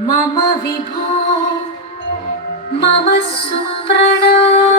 मम विभो मम सुप्रणामम्।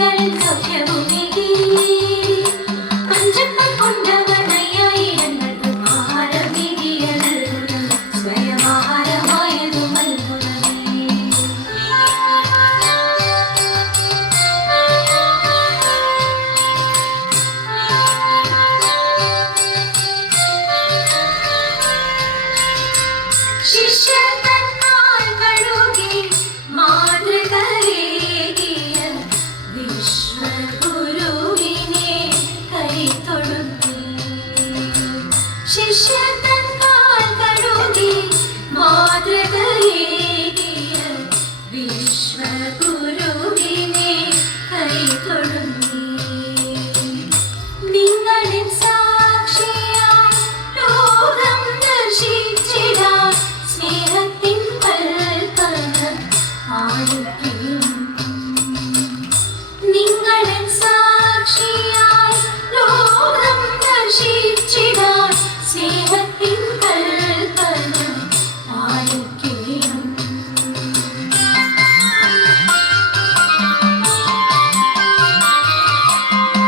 രോഗികളിൽ സൗഖ്യവുമേകി പഞ്ചപ്പം കൊണ്ടവനയ്യായിരങ്ങൾക്ക് ആഹാരമേകിയതത്ഭുതം സ്വയമാഹാരമായതും അത്ഭുതമേ. ശിഷ്യർ തന്നാൽ കഴുകി മാതൃകയേകിയ വിശ്വഗുരുവിനെ കൈതൊഴുത്തി. ശിഷ്യർ തന്നാൽ കഴുകി മാതൃകയേകിയ വിശ്വഗുരുവിനെ കൈതൊഴുത്തി. നിങ്ങളിൽ സാക്ഷിയായി ലോകം ദർശിച്ചിടാൻ സ്നേഹത്തിൻ കൽപ്പന ആയിരിക്കും. നിങ്ങളിൽ സാക്ഷിയായി ലോകം ദർശിച്ചിടാൻ സ്നേഹത്തിൻ കൽപ്പന ആയിരിക്കും.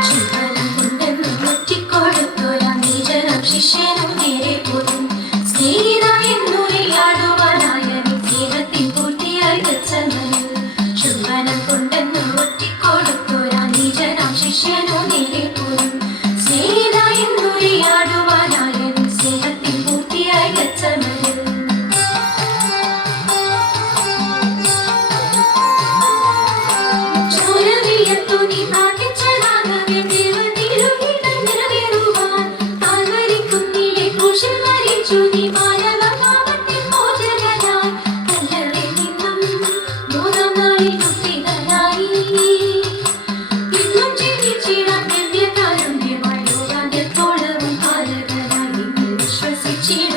ചുംബനം കൊണ്ടെന്ന് ഒറ്റിക്കൊടുത്തൊരാ നീചനും ശിഷ്യനും നേരെ പോരും. സ്നേഹിത എന്നുരയാടുവാനായ സ്നേഹത്തിൻ പൂർത്തിയായി ഗെത്സമനിൽ. ചുംബനം കൊണ്ടെന്ന് ഒറ്റിക്കൊടുത്തൊരാ നീചനും ശിഷ്യനും നേരെ പോരും. സ്നേഹിത എന്നുരയാടുവാനായ സ്നേഹത്തിൻ പൂർത്തിയായി ഗെത്സമനിൽ. ചോരവിയർത്തു നീ പ്രാർത്ഥിച്ചതാകവേ ദൈവത്തിരുഹിതം നിറവേറുവാൻ കാൽവരിക്കുന്നിലെ ക്രൂശിൽ മരിച്ചു നീ മാനവപാപത്തിൻ മോചകനായി. കല്ലറയിൽ നിന്നും മൂന്നാം നാളിൽ മുക്തിതനായി. ഇന്നും ജീവിച്ചിടാൻ ദിവ്യകാരുണ്യമായി ലോകാന്ത്യത്തോളവും പാലകനായി. നിങ്ങൾ വിശ്വസിച്ചിടും